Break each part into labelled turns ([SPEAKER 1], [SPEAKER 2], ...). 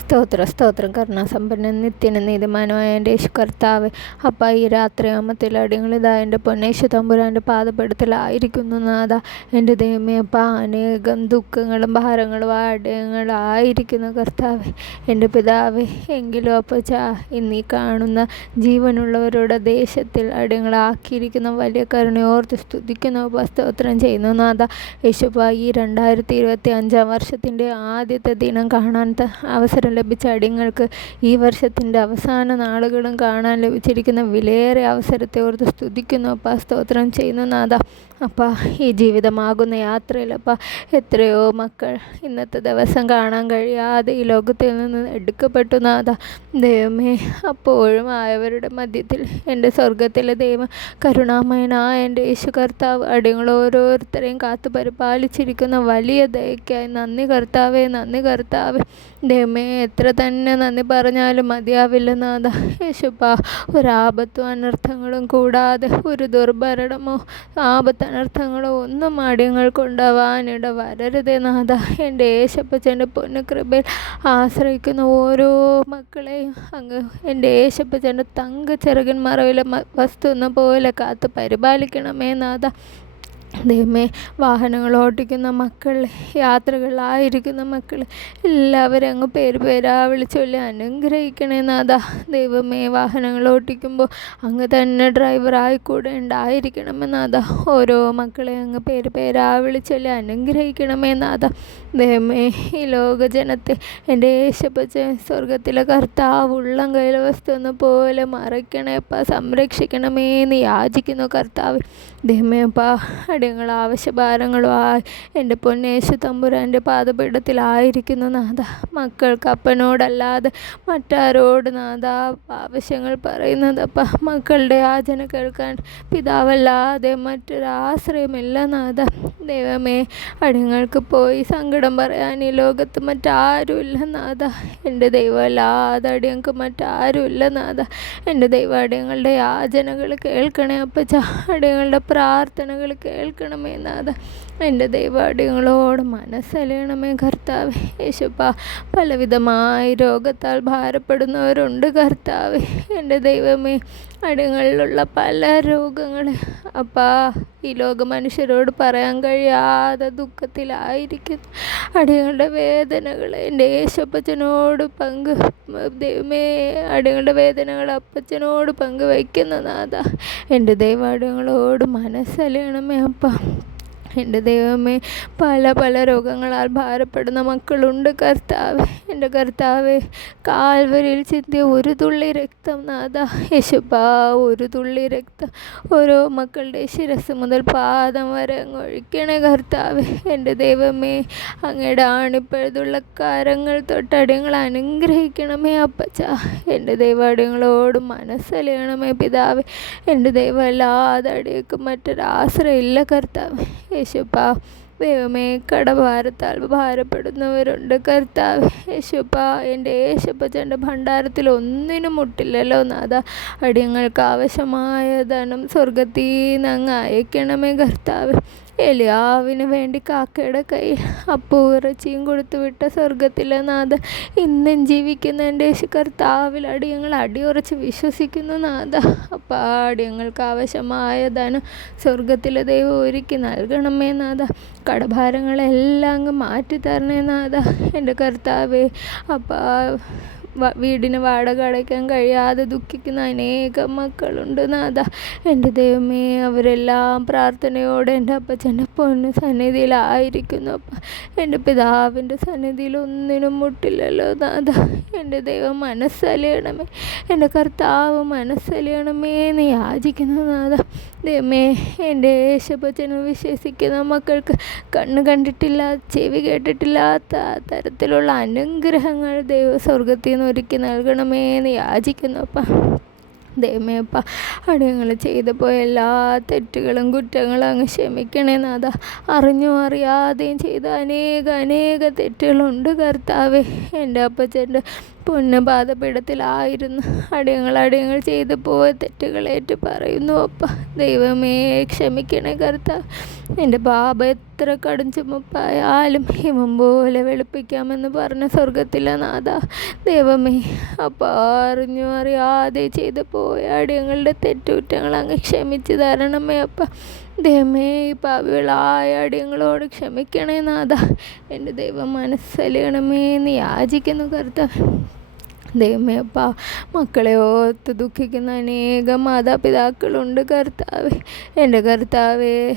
[SPEAKER 1] സ്തോത്ര സ്തോത്രം. കരുണാസമ്പന്നൻ നിത്യന നീതിമാനുമായ എന്റെ യേശു കർത്താവ് അപ്പം ഈ രാത്രി ആമത്തിൽ അടിയങ്ങളിതാ എന്റെ പൊന്നേശു തമ്പുരാന്റെ പാദപ്പെടുത്തലായിരിക്കുന്നു നാഥ. എന്റെ ദൈവമേ അപ്പം അനേകം ദുഃഖങ്ങളും ഭാരങ്ങളും അടയങ്ങളായിരിക്കുന്നു കർത്താവ്. എന്റെ പിതാവ് എങ്കിലും അപ്പ ചാ ഇന്നീ കാണുന്ന ജീവനുള്ളവരുടെ ദേശത്തിൽ അടിയങ്ങളാക്കിയിരിക്കുന്ന വലിയ കരുണയോർത്ത് സ്തുതിക്കുന്ന സ്തോത്രം ചെയ്യുന്നു നാഥ. യേശുപ്പ ഈ രണ്ടായിരത്തി ഇരുപത്തി അഞ്ചാം വർഷത്തിന്റെ ആദ്യത്തെ ദിനം കാണാൻ അവസരം ലഭിച്ച അടിങ്ങൾക്ക് ഈ വർഷത്തിന്റെ അവസാന നാളുകളും കാണാൻ ലഭിച്ചിരിക്കുന്ന വിലയേറെ അവസരത്തെ ഓർത്ത് സ്തുതിക്കുന്നു. അപ്പ സ്തോത്രം ചെയ്യുന്നു നാഥ. അപ്പ ഈ ജീവിതമാകുന്ന യാത്രയിൽ അപ്പ എത്രയോ മക്കൾ ഇന്നത്തെ ദിവസം കാണാൻ കഴിയാതെ ഈ ലോകത്തിൽ നിന്ന് എടുക്കപ്പെട്ടു നാഥ. ദൈവമേ അപ്പോഴും ആയവരുടെ മധ്യത്തിൽ എന്റെ സ്വർഗത്തിലെ ദൈവം കരുണാമയനായ എന്റെ യേശു കർത്താവ് അടിയങ്ങൾ ഓരോരുത്തരെയും കാത്തു പരിപാലിച്ചിരിക്കുന്ന വലിയ ദയക്കായി നന്ദി കർത്താവേ നന്ദി കർത്താവേ. ദൈവമേ എത്ര തന്നെ നന്ദി പറഞ്ഞാലും മതിയാവില്ല നാഥ. യേശുപ്പാ ഒരാപത്തും അനർത്ഥങ്ങളും കൂടാതെ ഒരു ദുർഭരണമോ ആപത്ത് അനർത്ഥങ്ങളോ ഒന്നും അടിയങ്ങൾക്കുണ്ടാവാനിട വരരുതേ നാഥ. എന്റെ യേശപ്പച്ചന്റെ പൊന്നുകൃപയിൽ ആശ്രയിക്കുന്ന ഓരോ മക്കളെയും അങ്ങ് എന്റെ യേശപ്പച്ചന്റെ തങ്ക ചെറുകൻ മറവിലെ വസ്തു എന്ന പോലെ കാത്ത് പരിപാലിക്കണമേ നാഥ. ദൈവമേ വാഹനങ്ങൾ ഓടിക്കുന്ന മക്കൾ യാത്രകളായിരിക്കുന്ന മക്കൾ എല്ലാവരും അങ്ങ് പേര് പേരാ വിളിച്ചൊല്ലി അനുഗ്രഹിക്കണേ നാഥ. ദൈവമേ വാഹനങ്ങൾ ഓടിക്കുമ്പോൾ അങ്ങ് തന്നെ ഡ്രൈവറായി കൂടെ ഉണ്ടായിരിക്കണമേ നാഥ. ഓരോ മക്കളെ അങ്ങ് പേര് പേരാ വിളിച്ചൊല്ലി അനുഗ്രഹിക്കണമേ നാഥ. ദൈവമേ ഈ ലോകജനത്തെ എന്റെ യേശപ്പച്ച സ്വർഗത്തിലെ കർത്താവ് ഉള്ളം കയ്യിലെ വസ്തു എന്ന പോലെ മറയ്ക്കണേപ്പ സംരക്ഷിക്കണമേ എന്ന് യാചിക്കുന്നു കർത്താവ്. ദൈവമേ അപ്പ ആവശ്യഭാരങ്ങളും ആ എന്റെ പൊന്നേശു തമ്പുരാന്റെ പാദപീഠത്തിലായിരിക്കുന്നു നാഥ. മക്കൾക്ക് അപ്പനോടല്ലാതെ മറ്റാരോട് നാഥ ആവശ്യങ്ങൾ പറയുന്നത് അപ്പം മക്കളുടെ യാചന കേൾക്കാൻ പിതാവല്ലാതെ മറ്റൊരാശ്രയമില്ല നാഥ. ദൈവമേ അടിങ്ങൾക്ക് പോയി സങ്കടം പറയാൻ ഈ ലോകത്ത് മറ്റാരുമില്ല നാഥ. എന്റെ ദൈവമല്ലാതെ അടിയങ്ങൾക്ക് മറ്റാരുമില്ല നാഥ. എന്റെ ദൈവം അടിയങ്ങളുടെ യാചനകൾ കേൾക്കണേ അപ്പച്ച. അടിയങ്ങളുടെ പ്രാർത്ഥനകൾ കേൾക്കണമേ നാഥ. എന്റെ ദൈവാടികളോട് മനസ്സലയണമേ കർത്താവ്. യേശുപ്പ പലവിധമായി രോഗത്താൽ ഭാരപ്പെടുന്നവരുണ്ട് കർത്താവ്. എന്റെ ദൈവമേ അടികളിലുള്ള പല രോഗങ്ങൾ അപ്പാ ഈ ലോക മനുഷ്യരോട് പറയാൻ കഴിയാതെ ദുഃഖത്തിലായിരിക്കുന്നു അടികളുടെ വേദനകൾ എന്റെ യേശപ്പച്ചനോട് പങ്ക് ദൈവമേ അടികളുടെ വേദനകൾ അപ്പച്ചനോട് പങ്കുവയ്ക്കുന്ന നാഥ. എന്റെ ദൈവാടികളോട് മനസ്സലയണമേ അപ്പ. എന്റെ ദൈവമേ പല പല രോഗങ്ങളാൽ ഭാരപ്പെടുന്ന മക്കളുണ്ട് കർത്താവ്. എന്റെ കർത്താവ് കാൽവരിയിൽ ചിന്തിയ ഒരു തുള്ളി രക്തം നാഥ. യശുബാ ഒരു തുള്ളി രക്തം. ഓരോ മക്കളുടെ ശിരസ് മുതൽ പാദം വരെ അങ്ങ് ഒഴിക്കണേ കർത്താവ്. എന്റെ ദൈവമേ അങ്ങയുടെ ആണിപ്പഴുതുള്ള കരങ്ങൾ തൊട്ടടിയങ്ങൾ അനുഗ്രഹിക്കണമേ അപ്പച്ച. എന്റെ ദൈവാടിയങ്ങളോട് മനസ്സലിയണമേ പിതാവ്. എന്റെ ദൈവം അല്ലാതെ അടിയേക്ക് മറ്റൊരാശ്രയമില്ല കർത്താവ്. യേശുപ്പ ദൈവമേ കടഭാരത്താൽ ഭാരപ്പെടുന്നവരുണ്ട്. കർത്താവ് യേശുപ്പ എന്റെ യേശുപ്പച്ചന്റെ ഭണ്ഡാരത്തിൽ ഒന്നിനും മുട്ടില്ലല്ലോ നാഥ. അടിയങ്ങൾക്ക് ആവശ്യമായ ധനം സ്വർഗത്തിൽ നിന്ന് അങ്ങ് അയക്കണമേ കർത്താവ്. എലിയാവിന് വേണ്ടി കാക്കയുടെ കയ്യിൽ അപ്പൂറച്ചിയും കൊടുത്തു വിട്ട സ്വർഗത്തിലെ നാഥ ഇന്നും ജീവിക്കുന്ന എന്റെ യേശു കർത്താവിൽ അടിയങ്ങൾ അടിയുറച്ച് വിശ്വസിക്കുന്നു നാഥ. അപ്പം അടിയങ്ങൾക്ക് ആവശ്യമായ ധനം സ്വർഗത്തിലെ ദൈവം ഒരുക്കി നൽകണമേ നാഥ. കടഭാരങ്ങളെല്ലാം അങ്ങ് മാറ്റി തരണേ നാഥ. എന്റെ കർത്താവേ അപ്പം വീടിന് വാടക അടയ്ക്കാൻ കഴിയാതെ ദുഃഖിക്കുന്ന അനേകം മക്കളുണ്ട് നാഥ. എന്റെ ദൈവമേ അവരെല്ലാം പ്രാർത്ഥനയോടെ എന്റെ അപ്പച്ചന്റെ പൊന്ന് സന്നിധിയിലായിരിക്കുന്നു അപ്പം. എന്റെ പിതാവിന്റെ സന്നിധിയിൽ ഒന്നിനും മുട്ടില്ലല്ലോ നാഥ. എന്റെ ദൈവം മനസ്സലിയണമേ. എന്റെ കർത്താവ് മനസ്സലിയണമേ എന്ന് യാചിക്കുന്നു നാഥ. ദൈവമേ എന്റെ യേശപ്പച്ചനെ വിശ്വസിക്കുന്ന മക്കൾക്ക് കണ്ണ് കണ്ടിട്ടില്ല ചെവി കേട്ടിട്ടില്ലാത്ത തരത്തിലുള്ള അനുഗ്രഹങ്ങൾ ദൈവ സ്വർഗത്തിൽ നിന്ന് ഒരുക്കി നൽകണമേ എന്ന് യാചിക്കുന്നു അപ്പ. ദൈവമേ അപ്പ. അടിയങ്ങൾ ചെയ്തു പോയ എല്ലാ തെറ്റുകളും കുറ്റങ്ങളും അങ്ങ് ക്ഷമിക്കണേ നാഥ. അറിഞ്ഞോ അറിയാതെയും ചെയ്ത അനേക അനേക തെറ്റുകളുണ്ട് കർത്താവേ. എന്റെ അപ്പച്ചന്റെ പൊന്ന് പാദപീഠത്തിലായിരുന്നു അടിയങ്ങൾ അടിയങ്ങൾ ചെയ്തു പോയ തെറ്റുകളേറ്റ് പറയുന്നു അപ്പ ദൈവമേ ക്ഷമിക്കണേ കർത്താവ് എന്റെ പാപ എത്ര കടും ചുമപ്പായാലും ഹിമം പോലെ വെളുപ്പിക്കാമെന്ന് പറഞ്ഞ സ്വർഗത്തിലെ നാഥ. ദൈവമേ അപ്പ അറിഞ്ഞു അറിയാതെ ചെയ്തു പോയ അടിയങ്ങളുടെ തെറ്റുകുറ്റങ്ങൾ അങ്ങ് ക്ഷമിച്ച് തരണമേ അപ്പ. ദൈവമേ ഈ പാവികളായ അടിയങ്ങളോട് ക്ഷമിക്കണേ നാഥ. എന്റെ ദൈവം മനസ്സലിയണമേ എന്ന് യാചിക്കുന്നു കർത്താവ് ദൈവമേ അപ്പ മക്കളെ ഓർത്ത് ദുഃഖിക്കുന്ന അനേകം മാതാപിതാക്കളുണ്ട് കർത്താവെ. എന്റെ കർത്താവേ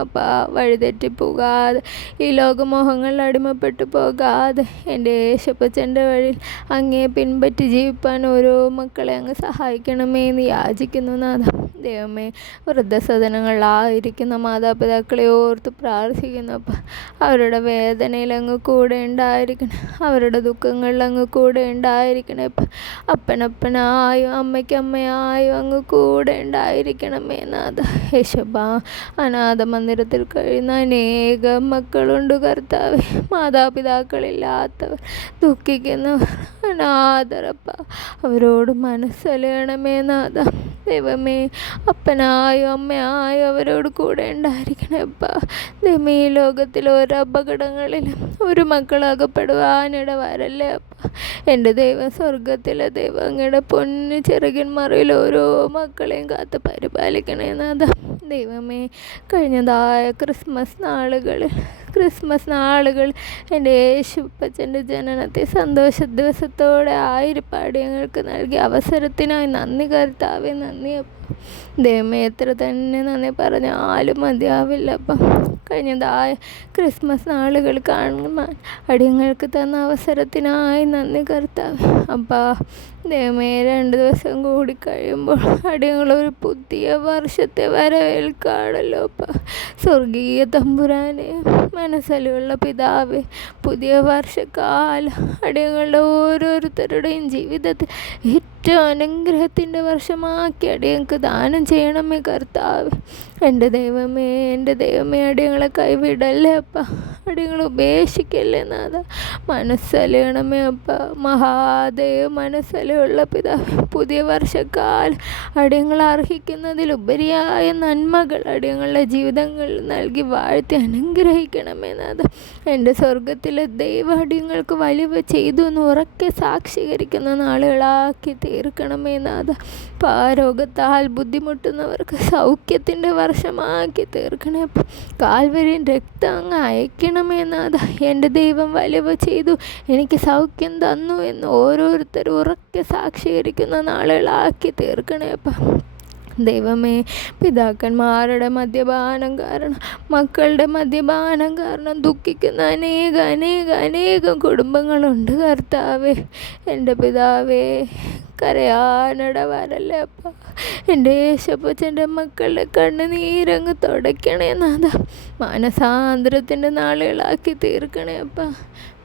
[SPEAKER 1] അപ്പ വഴിതെറ്റി പോകാതെ ഈ ലോകമോഹങ്ങളിൽ അടിമപ്പെട്ടു പോകാതെ എന്റെ യേശപ്പച്ചന്റെ വഴിയിൽ അങ്ങേ പിൻപറ്റി ജീവിപ്പാൻ ഓരോ മക്കളെ അങ്ങ് സഹായിക്കണമേ എന്ന് യാചിക്കുന്നു നാഥ. ദൈവമേ വൃദ്ധസദനങ്ങളിലായിരിക്കുന്ന മാതാപിതാക്കളെ ഓർത്ത് പ്രാർത്ഥിക്കുന്നു അപ്പം. അവരുടെ വേദനയിൽ അങ്ങ് കൂടെ ഉണ്ടായിരിക്കണം. അവരുടെ ദുഃഖങ്ങളിൽ അങ്ങ് കൂടെ ഉണ്ടായിരിക്കണേ. അപ്പം അപ്പനപ്പനായും അമ്മയ്ക്ക് അങ്ങ് കൂടെ ഉണ്ടായിരിക്കണമേ നാഥ. യശബ അനാഥ മന്ദിരത്തിൽ കഴിയുന്ന അനേകം മക്കളുണ്ട് കർത്താവ്. മാതാപിതാക്കളില്ലാത്തവർ ദുഃഖിക്കുന്നവർ അനാഥരപ്പ. അവരോട് മനസ്സലയണമേ നാഥ. ദൈവമേ അപ്പനായോ അമ്മയായോ അവരോട് കൂടെ ഉണ്ടായിരിക്കണേ അപ്പ. ദൈവമേ ഈ ലോകത്തിൽ ഓരോ അപകടങ്ങളിലും ഒരു മക്കൾ അകപ്പെടുവാനിട വരല്ലേ അപ്പ. എന്റെ ദൈവം സ്വർഗത്തിലെ ദൈവങ്ങളുടെ പൊന്ന് ചെറുകിന്മാറിൽ ഓരോ മക്കളെയും കാത്ത് പരിപാലിക്കണേ നാഥ. ദൈവമേ കഴിഞ്ഞതായ ക്രിസ്മസ് നാളുകൾ ക്രിസ്മസ് നാളുകൾ എന്റെ യേശുപ്പച്ചന്റെ ജനനത്തെ സന്തോഷ ദിവസത്തോടെ ആയിരപ്പാട് ഞങ്ങൾക്ക് നൽകിയ അവസരത്തിനായി നന്ദി കർത്താവെ നന്ദി ദൈവമേ എത്ര തന്നെ നന്ദി പറഞ്ഞാലും മതിയാവില്ല അപ്പം കഴിഞ്ഞതായ ക്രിസ്മസ് നാളുകൾ കാണുവാൻ അടിയങ്ങൾക്ക് തന്ന അവസരത്തിനായി നന്ദി കർത്താവ്. അപ്പാ ദൈവമേ രണ്ട് ദിവസം കൂടി കഴിയുമ്പോൾ അടിയങ്ങളൊരു പുതിയ വർഷത്തെ വരവേൽക്കാണല്ലോ അപ്പ. സ്വർഗീയ തമ്പുരാനെ മനസ്സിലുള്ള പിതാവ് പുതിയ വർഷക്കാല അടിയങ്ങളുടെ ഓരോരുത്തരുടെയും ജീവിതത്തിൽ ഏറ്റവും അനുഗ്രഹത്തിന്റെ വർഷമാക്കി അടിയങ്ങൾക്ക് ദാനം ചെയ്യണമേ കർത്താവ്. എന്റെ ദൈവമേ എന്റെ ദൈവമേ അടിയങ്ങളെ കൈവിടല്ലേ അപ്പ. അടിയങ്ങൾ ഉപേക്ഷിക്കല്ലേ നാഥ. മനസ്സലിയണമേ അപ്പ. മഹാദേവ് മനസ്സലിയുള്ള പിതാവ് പുതിയ വർഷക്കാലം അടിയങ്ങൾ അർഹിക്കുന്നതിലുപരിയായ നന്മകൾ അടിയങ്ങളുടെ ജീവിതങ്ങളിൽ നൽകി വാഴ്ത്തി നാഥ എന്റെ സ്വർഗത്തിലെ ദൈവ വലിവ് ചെയ്തു എന്ന് ഉറക്കെ സാക്ഷീകരിക്കുന്ന നാളുകളാക്കി തീർക്കണമേ നാഥ പാരോഗത്താൽ ബുദ്ധിമുട്ടുന്നവർക്ക് സൗഖ്യത്തിന്റെ വർഷമാക്കി തീർക്കണേ. കാൽവരിൻ രക്തം അങ്ങ് അയക്കണമേ നാഥ എന്റെ ദൈവം വലിവ് ചെയ്തു എനിക്ക് സൗഖ്യം തന്നു എന്ന് ഓരോരുത്തരും ഉറക്കെ സാക്ഷീകരിക്കുന്ന നാളുകളാക്കി തീർക്കണേ. അപ്പം ദൈവമേ പിതാക്കന്മാരുടെ മദ്യപാനം കാരണം മക്കളുടെ മദ്യപാനം കാരണം ദുഃഖിക്കുന്ന അനേക അനേക അനേകം കുടുംബങ്ങളുണ്ട് കർത്താവേ. എന്റെ പിതാവേ കരയാനിട വരല്ലേ അപ്പ എന്റെ യേശപ്പച്ചന്റെ മക്കളുടെ കണ്ണ് നീരങ്ങ് തുടയ്ക്കണേ നാഥ. മാനസാന്തരത്തിന്റെ നാളുകളാക്കി തീർക്കണേ അപ്പ.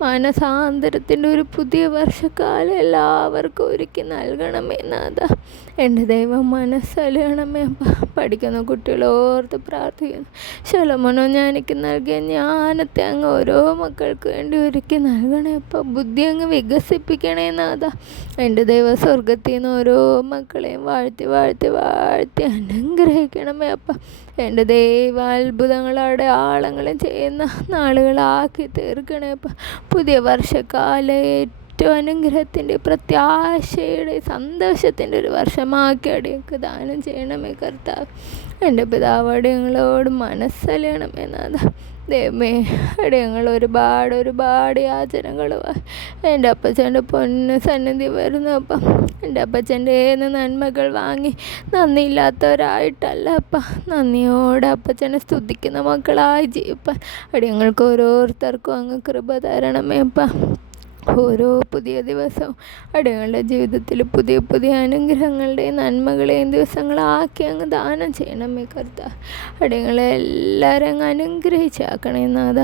[SPEAKER 1] മാനസാന്തരത്തിന്റെ ഒരു പുതിയ വർഷക്കാലം എല്ലാവർക്കും ഒരുക്കി നൽകണമേ നാഥ. എന്റെ ദൈവം മനസ്സലിയണമേ അപ്പ. പഠിക്കുന്ന കുട്ടികളോർത്ത് പ്രാർത്ഥിക്കുന്നു. ശലമനോ ഞാനിക്ക് നൽകിയ ജ്ഞാനത്തെ അങ്ങ് ഓരോ മക്കൾക്ക് വേണ്ടി ഒരുക്കി നൽകണേ അപ്പ. ബുദ്ധി അങ്ങ് വികസിപ്പിക്കണേ നാഥ. എന്റെ ദൈവ സ്വർഗത്തിൽ നിന്ന് ഓരോ മക്കളെയും വാഴ്ത്തി വാഴ്ത്തി വാഴ്ത്തി അനുഗ്രഹിക്കണമേ അപ്പ. എന്റെ ദൈവ അത്ഭുതങ്ങളവിടെ ആളങ്ങളും ചെയ്യുന്ന നാളുകളാക്കി തീർക്കണേ അപ്പ. പുതിയ വർഷക്കാല അനുഗ്രഹത്തിന്റെ പ്രത്യാശയുടെ സന്തോഷത്തിന്റെ ഒരു വർഷമാക്കി അടിയൊക്കെ ദാനം ചെയ്യണമേ കർത്താവ്. എന്റെ പിതാവ് അടിയങ്ങളോട് മനസ്സലിയണമേ നാഥ ദൈവമേ അടിയങ്ങൾ ഒരുപാട് ഒരുപാട് യാചനകൾ എന്റെ അപ്പച്ചന്റെ പൊന്ന് സന്നിധി വരുന്നു അപ്പം എന്റെ അപ്പച്ചന്റെ ഏന്ന് നന്മകൾ വാങ്ങി. നന്ദിയില്ലാത്തവരായിട്ടല്ല അപ്പ നന്ദിയോടെ അപ്പച്ചനെ സ്തുതിക്കുന്ന മക്കളായി ജീവിപ്പാൻ. അടിയങ്ങൾക്ക് ഓരോരുത്തർക്കും അങ്ങ് കൃപ തരണമേ അപ്പം ഓരോ പുതിയ ദിവസവും അടിയങ്ങളുടെ ജീവിതത്തിൽ പുതിയ പുതിയ അനുഗ്രഹങ്ങളുടെയും നന്മകളെയും ദിവസങ്ങളാക്കി അങ്ങ് ദാനം ചെയ്യണമേ കർത്ത. അടിയങ്ങളെ എല്ലാവരും അങ്ങ് അനുഗ്രഹിച്ചാക്കണേ നാഥ.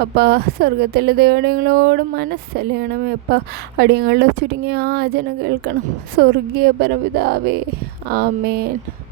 [SPEAKER 1] അപ്പോൾ സ്വർഗത്തിലെ ദൈവങ്ങളോട് മനസ്സലിയണമേ അപ്പം. അടിയങ്ങളുടെ ചുരുങ്ങിയ ആചന കേൾക്കണം. സ്വർഗീയ പരപിതാവേ ആമേൻ.